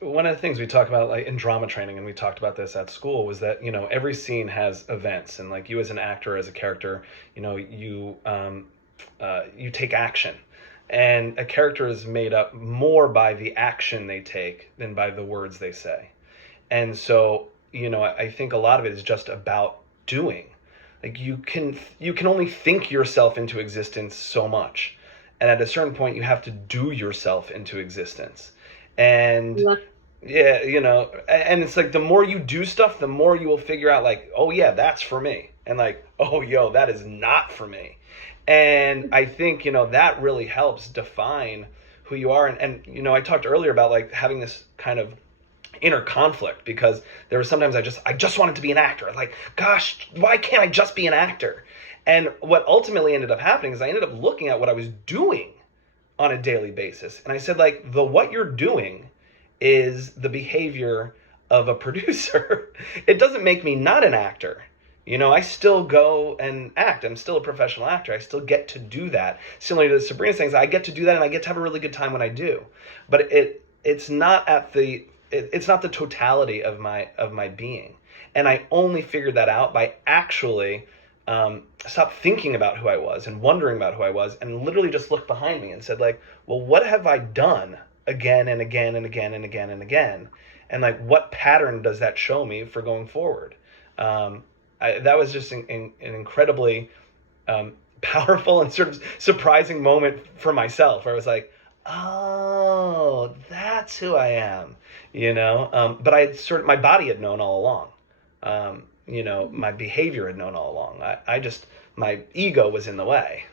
one of the things we talk about like in drama training, and we talked about this at school, was that every scene has events, and like you as an actor, as a character, you take action, and a character is made up more by the action they take than by the words they say. And so I think a lot of it is just about doing. Like you can only think yourself into existence so much, and at a certain point you have to do yourself into existence. And Yeah. yeah, and it's like the more you do stuff, the more you will figure out like, oh yeah, that's for me. And like, oh yo, that is not for me. And I think, that really helps define who you are. And I talked earlier about like having this kind of inner conflict, because there were sometimes I just wanted to be an actor. Like, gosh, why can't I just be an actor? And what ultimately ended up happening is I ended up looking at what I was doing on a daily basis. And I said, like, what you're doing is the behavior of a producer. It doesn't make me not an actor. I still go and act. I'm still a professional actor. I still get to do that. Similar to Sabrina's things, I get to do that, and I get to have a really good time when I do. But it's not it's not the totality of my being. And I only figured that out by actually stop thinking about who I was and wondering about who I was, and literally just looked behind me and said, like, well, what have I done again and again and again and again and again? And like, what pattern does that show me for going forward? That was just an incredibly powerful and sort of surprising moment for myself, where I was like, oh, that's who I am, but my body had known all along. My behavior had known all along. My ego was in the way.